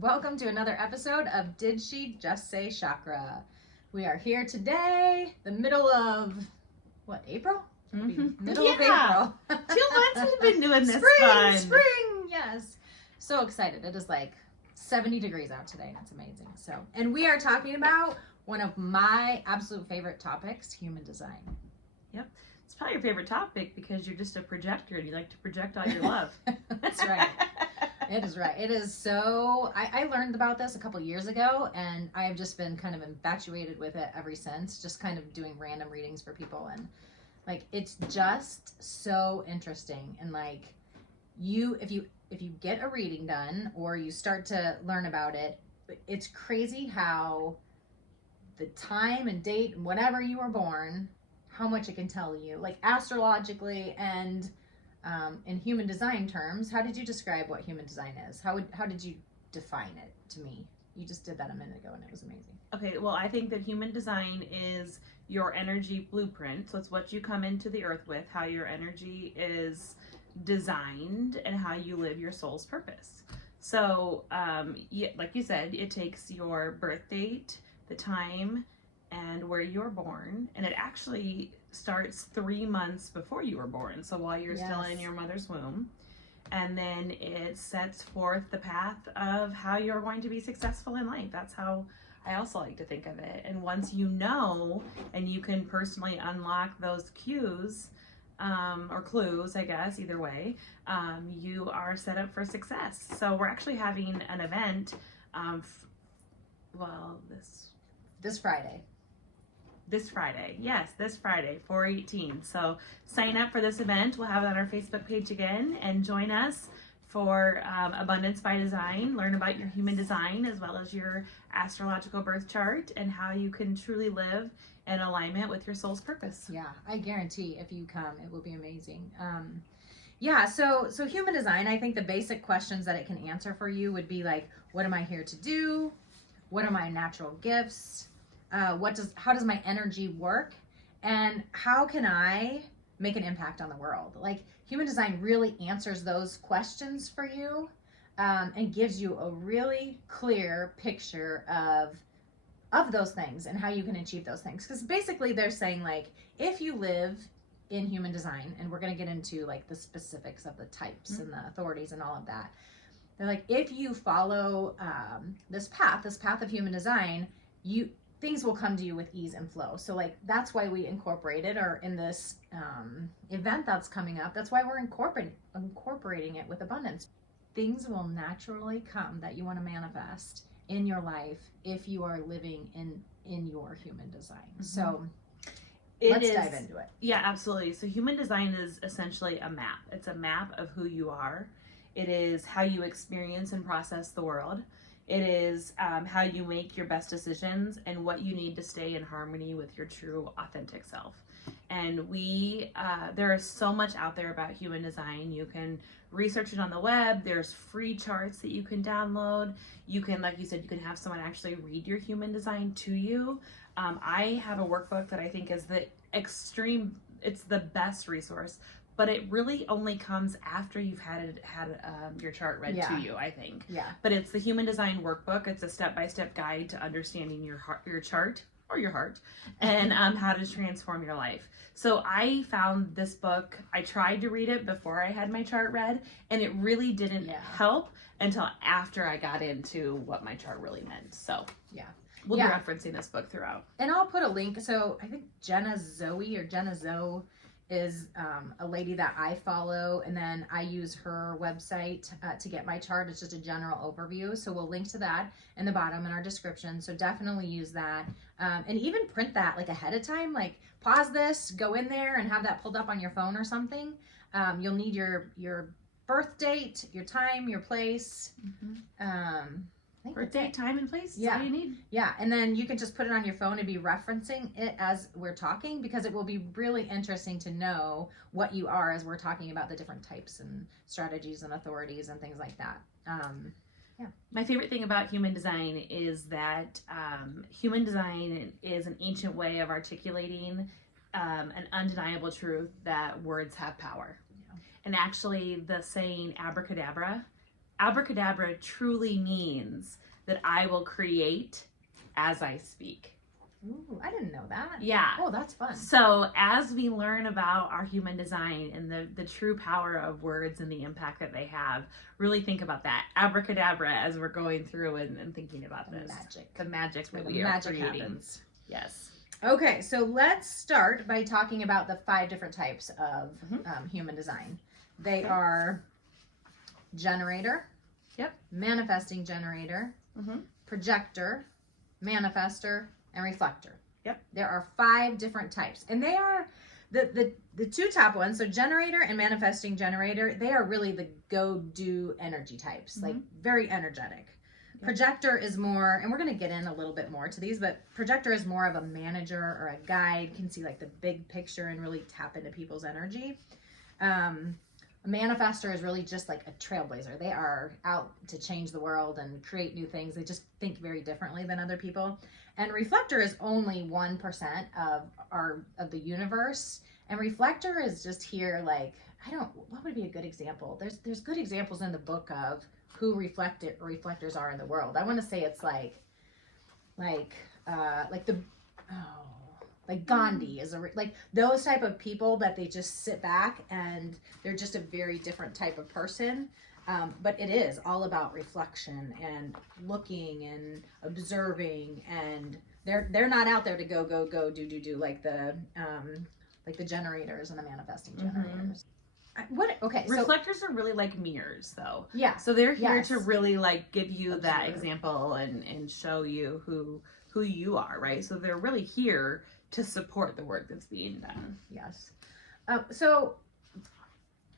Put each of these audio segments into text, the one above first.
Welcome to another episode of Did She Just Say Chakra? We are here today, the middle of, April? Middle of April. 2 months we've been doing this Spring, yes. So excited. It is like 70 degrees out today, and it's amazing. And we are talking about one of my absolute favorite topics, human design. Yep. It's probably your favorite topic because you're just a projector and you like to project all your love. That's right. It is right. It is so, I learned about this a couple years ago, and I have just been kind of infatuated with it ever since, just kind of doing random readings for people. And like, it's just so interesting. And like, if you get a reading done or you start to learn about it, it's crazy how the time and date and whenever you were born, how much it can tell you, like astrologically and in human design terms. How did you describe what human design is? How did you define it to me? You just did that a minute ago and it was amazing. Okay, well, I think that human design is your energy blueprint. So it's what you come into the earth with, how your energy is designed, and how you live your soul's purpose. So, like you said, it takes your birth date, the time, and where you're born, and it actually starts 3 months before you were born, so while you're still in your mother's womb, and then it sets forth the path of how you're going to be successful in life. That's how I also like to think of it. And once you know, and you can personally unlock those cues, or clues, I guess, either way, you are set up for success. So we're actually having an event, This Friday. This Friday. Yes, this Friday, 4/18. So sign up for this event. We'll have it on our Facebook page again, and join us for Abundance by Design. Learn about your human design as well as your astrological birth chart and how you can truly live in alignment with your soul's purpose. Yeah, I guarantee if you come, it will be amazing. So human design, I think the basic questions that it can answer for you would be like, what am I here to do? What are my natural gifts? How does my energy work? And how can I make an impact on the world? Like, human design really answers those questions for you, and gives you a really clear picture of those things and how you can achieve those things. Because basically they're saying, like, if you live in human design, and we're going to get into like the specifics of the types and the authorities and all of that, they're like, if you follow this path of human design, things will come to you with ease and flow. So like, that's why we incorporated, or in this event that's coming up, that's why we're incorporating it with abundance. Things will naturally come that you want to manifest in your life if you are living in your human design. Mm-hmm. So let's dive into it. Yeah, absolutely. So human design is essentially a map. It's a map of who you are. It is how you experience and process the world. It is how you make your best decisions and what you need to stay in harmony with your true, authentic self. And there is so much out there about human design. You can research it on the web. There's free charts that you can download. You can, like you said, you can have someone actually read your human design to you. I have a workbook that I think is it's the best resource. But it really only comes after you've had your chart read to you, I think. Yeah. But it's the Human Design Workbook. It's a step-by-step guide to understanding your chart, or your heart, and how to transform your life. So I found this book. I tried to read it before I had my chart read, and it really didn't help until after I got into what my chart really meant. So we'll be referencing this book throughout. And I'll put a link. So I think Jenna Zoe is a lady that I follow, and then I use her website to get my chart. It's just a general overview, so we'll link to that in the bottom in our description, so definitely use that, and even print that like ahead of time, like pause this, go in there and have that pulled up on your phone or something. You'll need your birth date, your time, your place, birth date, time, and place. Yeah. That's all you need. Yeah, and then you can just put it on your phone and be referencing it as we're talking, because it will be really interesting to know what you are as we're talking about the different types and strategies and authorities and things like that. My favorite thing about human design is that human design is an ancient way of articulating an undeniable truth that words have power. Yeah. And actually, the saying abracadabra abracadabra truly means that I will create as I speak. Ooh, I didn't know that. Yeah. Oh, that's fun. So as we learn about our human design and the true power of words and the impact that they have, really think about that. Abracadabra as we're going through and thinking about The this. magic. The magic that The we magic are creating. happens. Yes. Okay, so let's start by talking about the 5 different types of human design. They are generator, manifesting generator, projector, manifester, and reflector. Yep. There are 5 different types, and they are the 2 top ones. So generator and manifesting generator, they are really the go-do energy types, like very energetic. Projector is more, and we're going to get in a little bit more to these, but projector is more of a manager or a guide, can see like the big picture and really tap into people's energy. A manifester is really just like a trailblazer. They are out to change the world and create new things. They just think very differently than other people. And reflector is only 1% of the universe. And reflector is just here like, what would be a good example? There's good examples in the book of who reflectors are in the world. I want to say it's like Gandhi is like those type of people that they just sit back and they're just a very different type of person. But it is all about reflection and looking and observing, and they're not out there to go do like the generators and the manifesting generators. Reflectors are really like mirrors, though. Yeah. So they're here to really like give you that example and show you who you are, right? So they're really here to support the work that's being done. Yes. So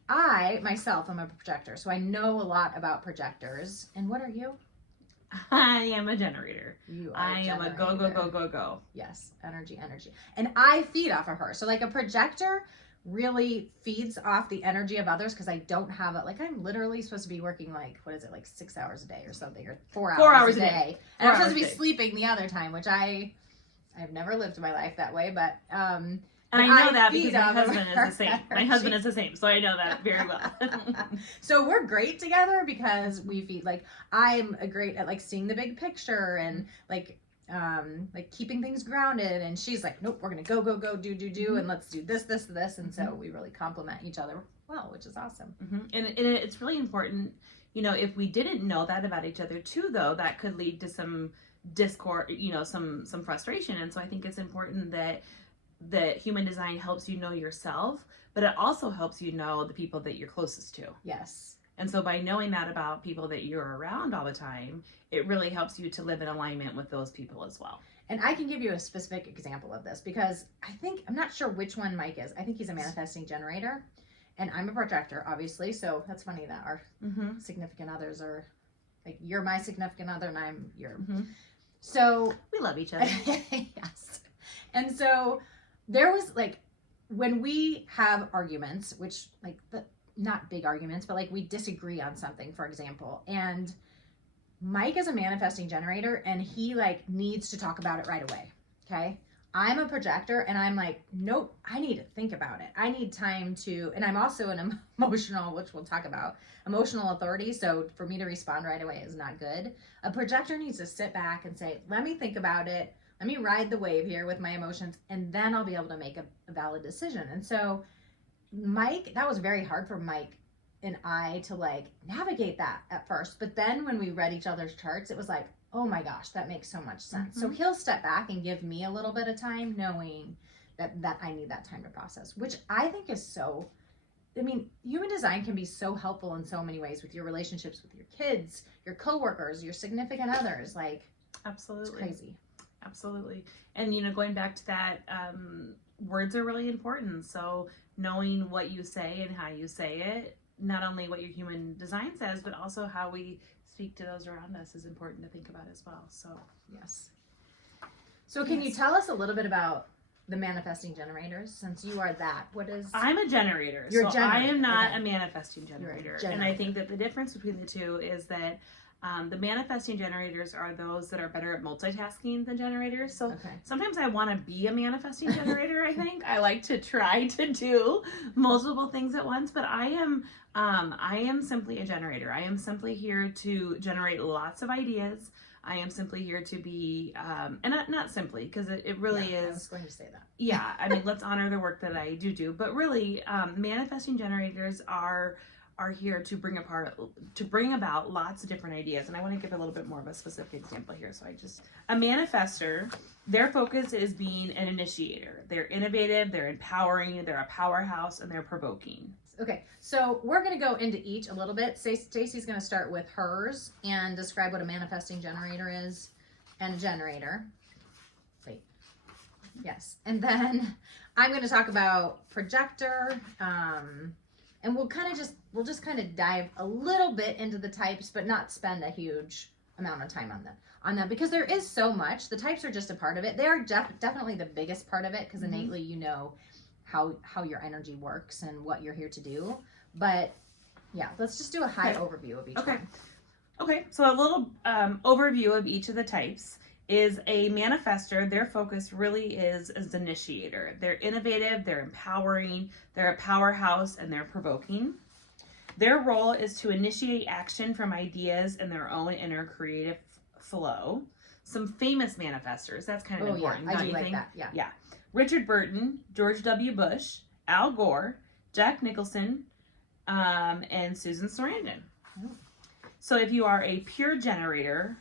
I myself am a projector, so I know a lot about projectors. And what are you? I am a generator. You are. I am a go. Yes, energy. And I feed off of her. So like a projector really feeds off the energy of others because I don't have it. Like I'm literally supposed to be working like 6 hours a day or something, or 4 hours a day. And I'm supposed to be sleeping the other time, which I've never lived my life that way, but and I know that because my husband is the same. My husband is the same, so I know that very well. So we're great together because we feed. Like I'm great at like seeing the big picture and like keeping things grounded, and she's like, nope, we're gonna go do and let's do this, and so we really complement each other well, which is awesome. And it's really important, if we didn't know that about each other too, though, that could lead to some discord, some frustration. And so I think it's important that human design helps you know yourself, but it also helps you know the people that you're closest to. Yes. And so by knowing that about people that you're around all the time, it really helps you to live in alignment with those people as well. And I can give you a specific example of this because I'm not sure which one Mike is. I think he's a manifesting generator and I'm a projector, obviously. So that's funny that our significant others are like, you're my significant other and I'm your. So we love each other. Yes. And so there was like, when we have arguments, which like not big arguments, but like we disagree on something, for example, and Mike is a manifesting generator and he like needs to talk about it right away. Okay. I'm a projector and I'm like, nope, I need to think about it. I need time to, and I'm also an emotional, which we'll talk about, emotional authority. So for me to respond right away is not good. A projector needs to sit back and say, let me think about it. Let me ride the wave here with my emotions, and then I'll be able to make a valid decision. And so Mike, that was very hard for Mike and I to like navigate that at first. But then when we read each other's charts, it was like, oh my gosh, that makes so much sense. So he'll step back and give me a little bit of time, knowing that I need that time to process, which I think is human design can be so helpful in so many ways with your relationships with your kids, your coworkers, your significant others. Like, absolutely, it's crazy. Absolutely. And, going back to that, words are really important. So knowing what you say and how you say it, not only what your human design says, but also how we speak to those around us is important to think about as well. So, yes. So can you tell us a little bit about the manifesting generators, since you are that? I'm a generator. You're a generator. I am not a manifesting generator. And I think that the difference between the two is that The manifesting generators are those that are better at multitasking than generators. So Okay. sometimes I want to be a manifesting generator. I think I like to try to do multiple things at once, but I am simply a generator. I am simply here to generate lots of ideas. I am simply here to be, and not simply, because it really Yeah, is. I was going to say that. Yeah, I mean, let's honor the work that I do. But really, manifesting generators are here to bring about lots of different ideas. And I want to give a little bit more of a specific example here. So a manifester, their focus is being an initiator. They're innovative, they're empowering, they're a powerhouse, and they're provoking. Okay, so we're going to go into each a little bit. Stacy's going to start with hers and describe what a manifesting generator is and a generator. Wait. Yes. And then I'm going to talk about projector, and we'll just kind of dive a little bit into the types, but not spend a huge amount of time on that because there is so much. The types are just a part of it. They are definitely the biggest part of it because innately you know how your energy works and what you're here to do. But yeah, let's just do a high overview of each one. Okay, so a little overview of each of the types is a manifester. Their focus really is as an initiator. They're innovative, they're empowering, they're a powerhouse, and they're provoking. Their role is to initiate action from ideas and their own inner creative flow. Some famous manifestors, that's kind of important, yeah, I don't do you like think? that. Yeah. Richard Burton, George W. Bush, Al Gore, Jack Nicholson, and Susan Sarandon. Oh. So if you are a pure generator,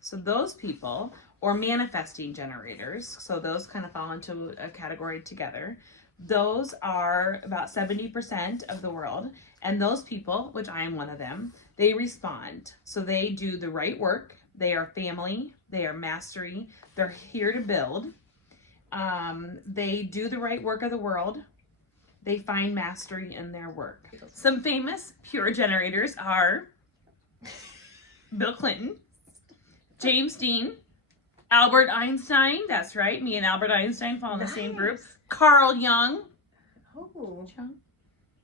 so those people, or manifesting generators, so those kind of fall into a category together. Those are about 70% of the world. And those people, which I am one of them, they respond. So they do the right work. They are family. They are mastery. They're here to build. They do the right work of the world. They find mastery in their work. Some famous pure generators are Bill Clinton, James Dean, Albert Einstein. That's right. Me and Albert Einstein fall in the same group. Carl Jung. Oh.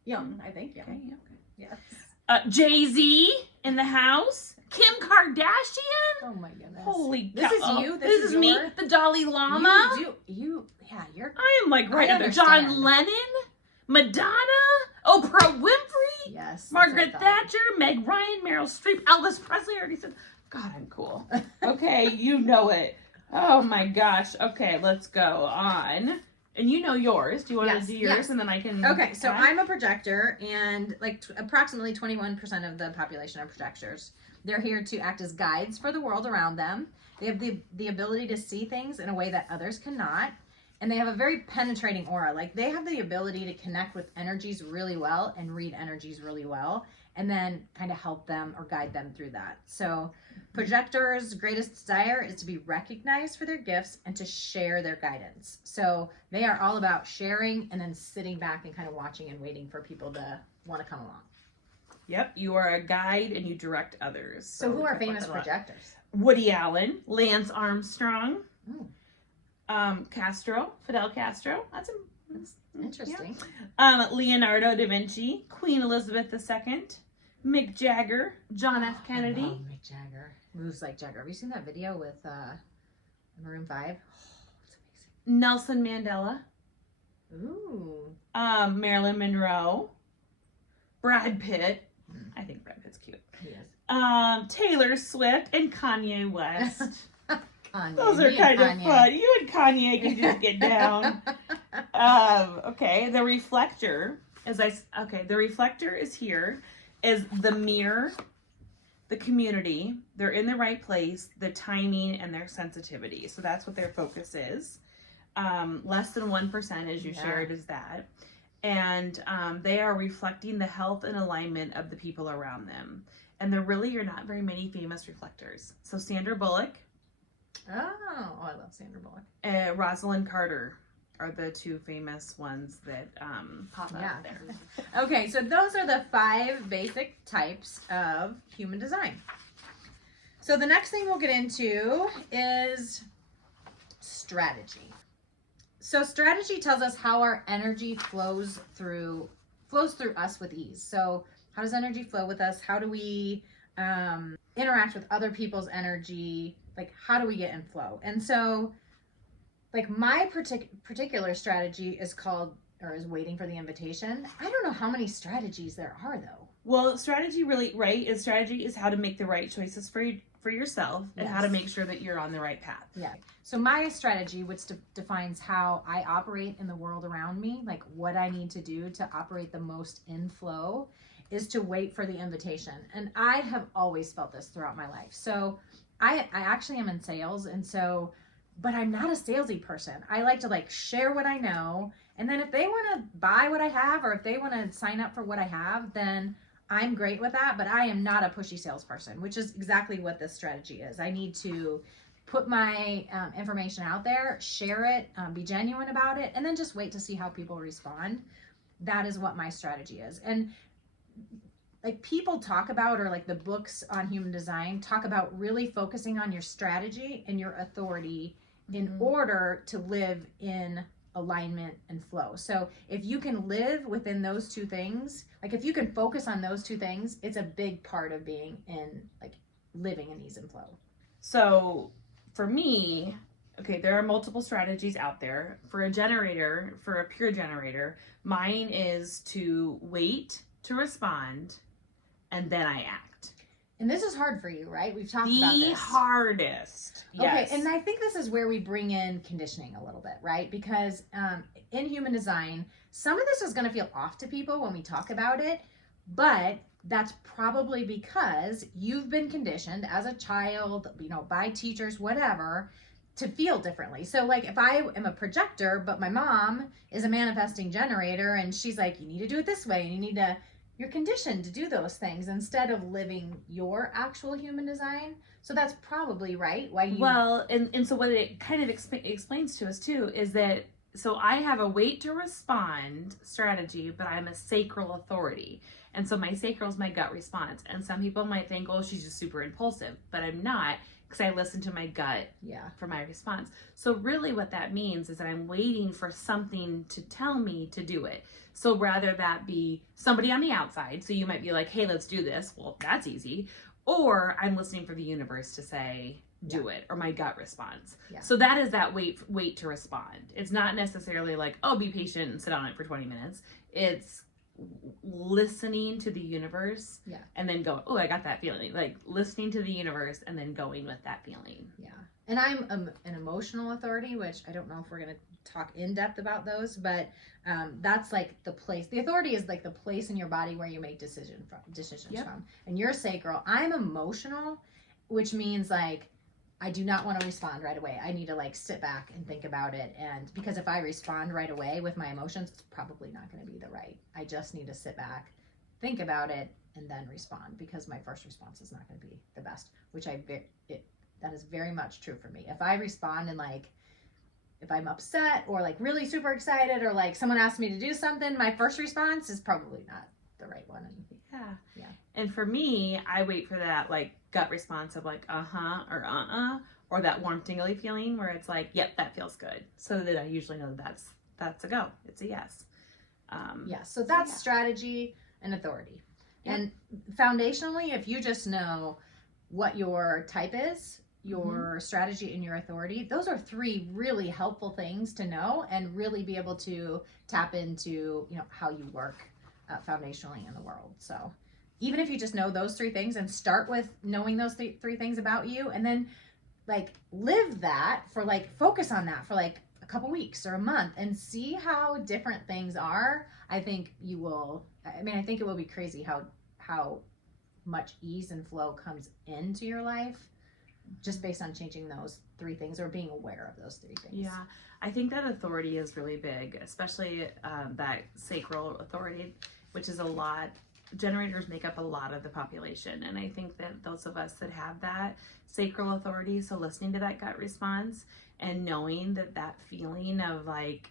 Young, I think. Yeah. Okay, yeah, okay. Yes. Jay-Z in the house. Kim Kardashian. Oh my goodness. Holy cow. This is you? This is me. The Dalai Lama. You're. I am like right I under John understand. Lennon, Madonna, Oprah Winfrey, Yes. Margaret Thatcher, Meg Ryan, Meryl Streep, Elvis Presley. I already said, God, I'm cool. Okay, you know it. Oh my gosh. Okay, let's go on. And you know yours. Do you want to do yours and then I can... Okay, so I'm a projector, and like approximately 21% of the population are projectors. They're here to act as guides for the world around them. They have the ability to see things in a way that others cannot. And they have a very penetrating aura. Like they have the ability to connect with energies really well and read energies really well, and then kind of help them or guide them through that. So projectors' greatest desire is to be recognized for their gifts and to share their guidance. So they are all about sharing and then sitting back and kind of watching and waiting for people to want to come along. Yep, you are a guide and you direct others. So who are famous projectors? Woody Allen, Lance Armstrong, Ooh. Fidel Castro. That's Interesting. Yeah. Leonardo da Vinci, Queen Elizabeth II, Mick Jagger, John F. Kennedy. I love Mick Jagger. Moves like Jagger. Have you seen that video with Maroon 5? Oh, it's amazing. Nelson Mandela. Ooh. Marilyn Monroe. Brad Pitt. I think Brad Pitt's cute. Yes. Taylor Swift and Kanye West. Kanye. Those are kind of fun. You and Kanye can just get down. Okay, the reflector. The reflector is here as the mirror, the community. They're in the right place, the timing, and their sensitivity. So that's what their focus is. Less than 1%, as you shared, is that. And they are reflecting the health and alignment of the people around them. And there really are not very many famous reflectors. So Sandra Bullock. Oh, I love Sandra Bullock. Rosalind Carter are the two famous ones that pop up there. Okay, so those are the 5 basic types of human design. So the next thing we'll get into is strategy. So strategy tells us how our energy flows through us with ease. So how does energy flow with us? How do we interact with other people's energy. Like, how do we get in flow? And so, like, my particular strategy is called, or is waiting for the invitation. I don't know how many strategies there are, though. Well, strategy really, right, is strategy is how to make the right choices for yourself and how to make sure that you're on the right path. Yeah. So my strategy, which defines how I operate in the world around me, like what I need to do to operate the most in flow, is to wait for the invitation. And I have always felt this throughout my life. So I actually am in sales, and so, but I'm not a salesy person. I like to like share what I know, and then if they want to buy what I have, or if they want to sign up for what I have, then I'm great with that. But I am not a pushy salesperson, which is exactly what this strategy is. I need to put my information out there, share it, be genuine about it, and then just wait to see how people respond. That is what my strategy is. And like people talk about, or like the books on human design talk about really focusing on your strategy and your authority in order to live in alignment and flow. So if you can live within those two things, like if you can focus on those two things, it's a big part of being in like living in ease and flow. So for me, okay, there are multiple strategies out there. For a generator, for a pure generator, mine is to wait to respond and then I act. And this is hard for you, right? We've talked about this. The hardest. Yes. Okay, and I think this is where we bring in conditioning a little bit, right? Because in human design, some of this is going to feel off to people when we talk about it, but that's probably because you've been conditioned as a child, you know, by teachers, whatever, to feel differently. So like if I am a projector, but my mom is a manifesting generator and she's like, you need to do it this way, and you need to, you're conditioned to do those things instead of living your actual human design. So that's probably right. Why you... Well, and so what it kind of explains to us too is that, so I have a wait to respond strategy, but I'm a sacral authority. And so my sacral is my gut response. And some people might think, oh, she's just super impulsive, but I'm not, because I listen to my gut for my response. So really what that means is that I'm waiting for something to tell me to do it. So rather that be somebody on the outside, so you might be like, hey, let's do this. Well, that's easy. Or I'm listening for the universe to say, do it, or my gut response. So that is that wait to respond. It's not necessarily like, oh, be patient and sit on it for 20 minutes. It's listening to the universe and then go, oh, I got that feeling. Like listening to the universe and then going with that feeling. Yeah. And I'm an emotional authority, which I don't know if we're going to talk in depth about those, but that's like the place. The authority is like the place in your body where you make decisions from. And you're sacral. I'm emotional, which means like I do not want to respond right away. I need to like sit back and think about it. And because if I respond right away with my emotions, it's probably not going to be the right. I just need to sit back, think about it, and then respond, because my first response is not going to be the best, which that is very much true for me. If I respond and like, if I'm upset or like really super excited, or like someone asks me to do something, my first response is probably not the right one. Yeah. And for me, I wait for that like gut response of like, uh-huh, or or that warm tingly feeling where it's like, yep, that feels good. So that I usually know that's a go. It's a yes. So that's strategy and authority. Yep. And foundationally, if you just know what your type is, your strategy and your authority, those are three really helpful things to know and really be able to tap into, you know, how you work foundationally in the world. So even if you just know those three things and start with knowing those three things about you, and then like live that for like, focus on that for like a couple weeks or a month and see how different things are, I think it will be crazy how much ease and flow comes into your life just based on changing those three things or being aware of those three things. Yeah, I think that authority is really big, especially that sacral authority, which is a lot. Generators make up a lot of the population. And I think that those of us that have that sacral authority, so listening to that gut response and knowing that feeling of like,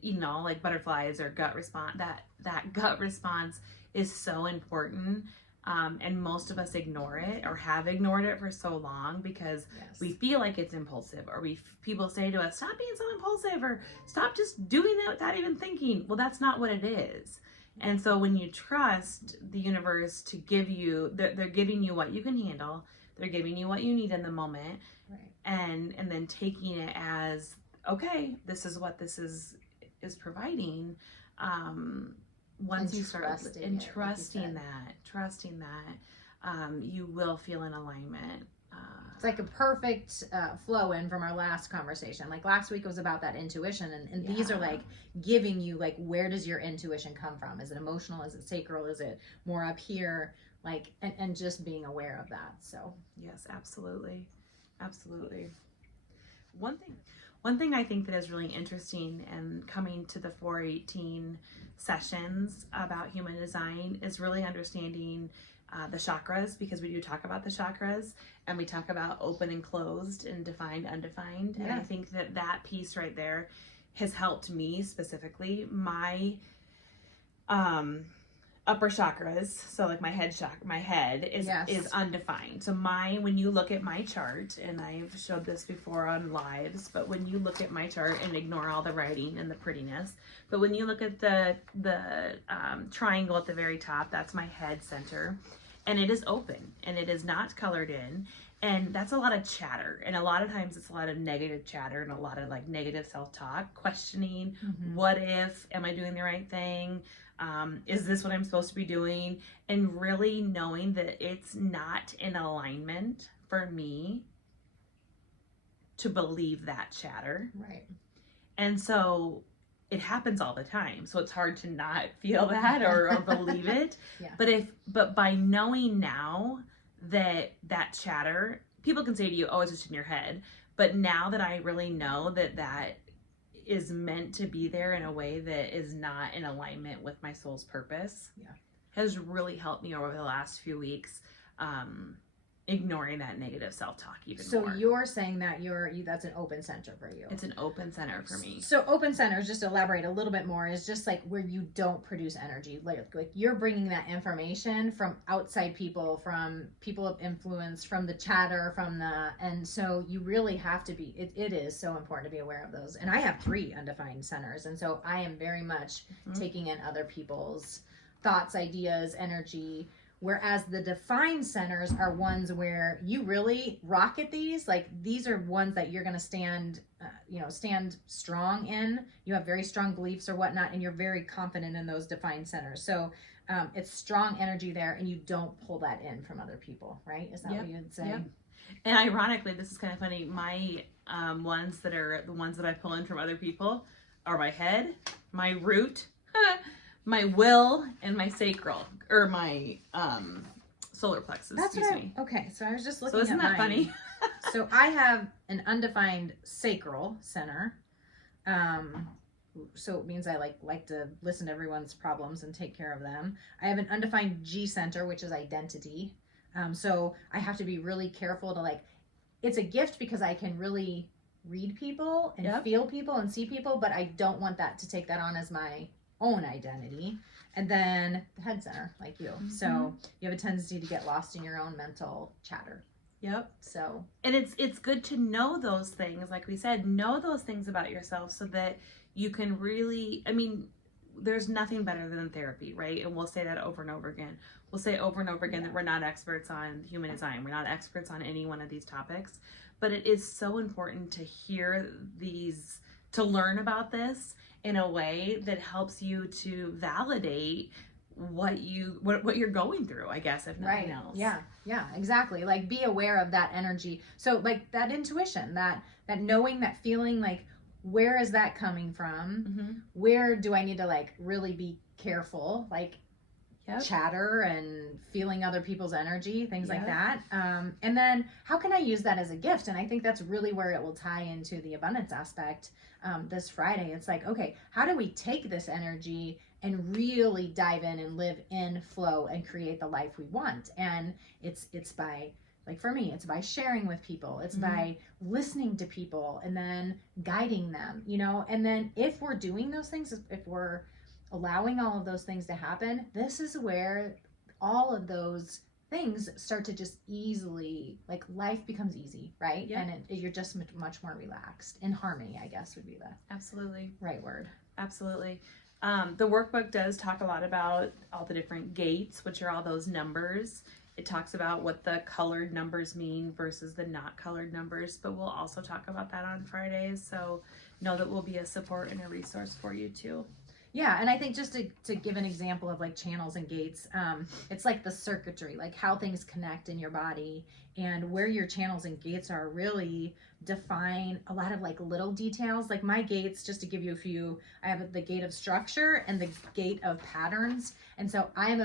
you know, like butterflies or gut response, that gut response is so important. And most of us ignore it or have ignored it for so long because we feel like it's impulsive, or people say to us, stop being so impulsive, or stop just doing that without even thinking. Well, that's not what it is. And so when you trust the universe to give you, they're giving you what you can handle. They're giving you what you need in the moment. Right. And then taking it as, okay, this is what this is providing. Once you start trusting that, you will feel in alignment. It's like a perfect flow in from our last conversation. Like last week was about that intuition, and these are like giving you like, where does your intuition come from? Is it emotional? Is it sacral? Is it more up here? Like, and just being aware of that. So yes, absolutely. One thing I think that is really interesting, and coming to the 418 sessions about human design, is really understanding the chakras, because we do talk about the chakras, and we talk about open and closed and defined, undefined. And I think that piece right there has helped me specifically. My upper chakras, so like my head chakra, my head is undefined. So when you look at my chart, and I've showed this before on lives, but when you look at my chart, and ignore all the writing and the prettiness, but when you look at the triangle at the very top, that's my head center, and it is open, and it is not colored in. And that's a lot of chatter, and a lot of times it's a lot of negative chatter, and a lot of like negative self-talk, questioning, what if, am I doing the right thing? Is this what I'm supposed to be doing? And really knowing that it's not in alignment for me to believe that chatter. Right. And so it happens all the time. So it's hard to not feel that or believe it. But by knowing now that chatter, people can say to you, oh, it's just in your head. But now that I really know that is meant to be there in a way that is not in alignment with my soul's purpose, has really helped me over the last few weeks, ignoring that negative self-talk even more. So you're saying that that's an open center for you. It's an open center for me. So open centers, just to elaborate a little bit more, is just like where you don't produce energy. Like you're bringing that information from outside people, from people of influence, from the chatter, and so you really have to be, it is so important to be aware of those. And I have 3 undefined centers. And so I am very much taking in other people's thoughts, ideas, energy. Whereas the defined centers are ones where you really rock at these. Like these are ones that you're going to stand strong in. You have very strong beliefs or whatnot, and you're very confident in those defined centers. So it's strong energy there, and you don't pull that in from other people, right? Is that what you'd say? Yep. And ironically, this is kind of funny. My ones that are the ones that I pull in from other people are my head, my root, my will, and my sacral, or my solar plexus. Okay, so I was just looking at mine. So isn't that funny? So I have an undefined sacral center. So it means I like to listen to everyone's problems and take care of them. I have an undefined G center, which is identity. So I have to be really careful to it's a gift because I can really read people and feel people and see people, but I don't want that to take that on as my own identity. And then the head center, like you. So you have a tendency to get lost in your own mental chatter. Yep. So, and it's good to know those things, like we said, know those things about yourself so that you can really, there's nothing better than therapy, right? And we'll say that over and over again. We'll say over and over again that we're not experts on human design. We're not experts on any one of these topics, but it is so important to hear these, to learn about this in a way that helps you to validate what you're going through, I guess, if nothing else. Yeah, exactly. Like be aware of that energy. So like that intuition, that knowing, that feeling, like where is that coming from? Where do I need to really be careful? Chatter and feeling other people's energy, things like that. And then how can I use that as a gift? And I think that's really where it will tie into the abundance aspect this Friday. It's like, okay, how do we take this energy and really dive in and live in flow and create the life we want? And it's by, for me, it's by sharing with people. It's by listening to people and then guiding them, and then if we're doing those things, if we're allowing all of those things to happen, this is where all of those things start to just easily, life becomes easy, right? Yeah. And you're just much more relaxed. In harmony, I guess, would be the absolutely right word. Absolutely. The workbook does talk a lot about all the different gates, which are all those numbers. It talks about what the colored numbers mean versus the not colored numbers, but we'll also talk about that on Fridays. So know that we'll be a support and a resource for you too. Yeah, and I think just to give an example of like channels and gates, it's like the circuitry, like how things connect in your body, and where your channels and gates are really define a lot of like little details. Like my gates, just to give you a few, I have the gate of structure and the gate of patterns. And so I am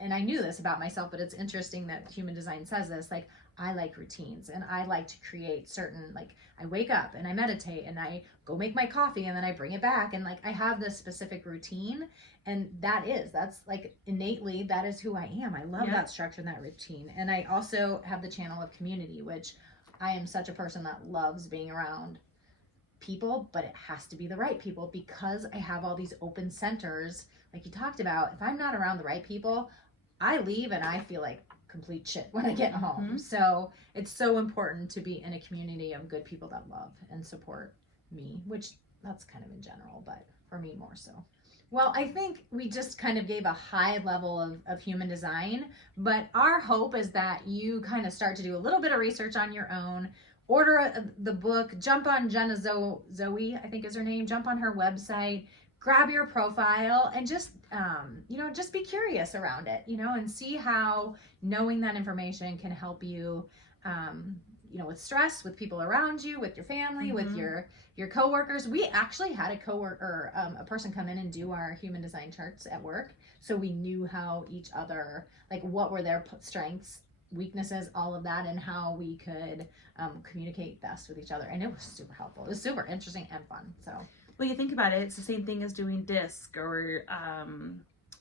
and I knew this about myself, but it's interesting that human design says this, like I like routines and I like to create certain, like I wake up and I meditate and I go make my coffee and then I bring it back, and like I have this specific routine, and that's like innately, that is who I am. I love that structure and that routine. And I also have the channel of community, which I am such a person that loves being around people, but it has to be the right people, because I have all these open centers like you talked about. If I'm not around the right people, I leave and I feel like complete shit when I get home. So it's so important to be in a community of good people that love and support me, which that's kind of in general, but for me more so. Well, I think we just kind of gave a high level of human design, but our hope is that you kind of start to do a little bit of research on your own, order the book, jump on Jenna Zoe, I think is her name, jump on her website, grab your profile, and just, just be curious around it, and see how knowing that information can help you, with stress, with people around you, with your family, with your coworkers. We actually had a person come in and do our human design charts at work. So we knew how each other, like what were their strengths, weaknesses, all of that, and how we could communicate best with each other. And it was super helpful. It was super interesting and fun. So. Well, you think about it, it's the same thing as doing DISC or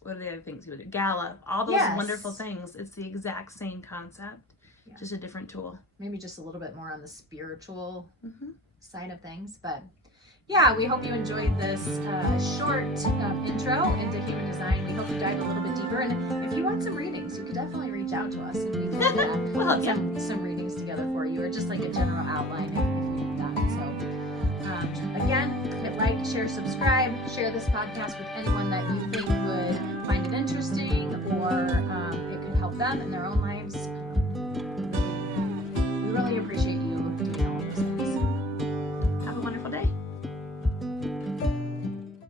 what are the other things you would do? Gallup, all those wonderful things. It's the exact same concept, just a different tool. Maybe just a little bit more on the spiritual side of things. But yeah, we hope you enjoyed this short intro into human design. We hope you dive a little bit deeper. And if you want some readings, you could definitely reach out to us and we can put some readings together for you, or just like a general outline if you need that. So again, hit like, share, subscribe, share this podcast with anyone that you think would find it interesting, or it could help them in their own life.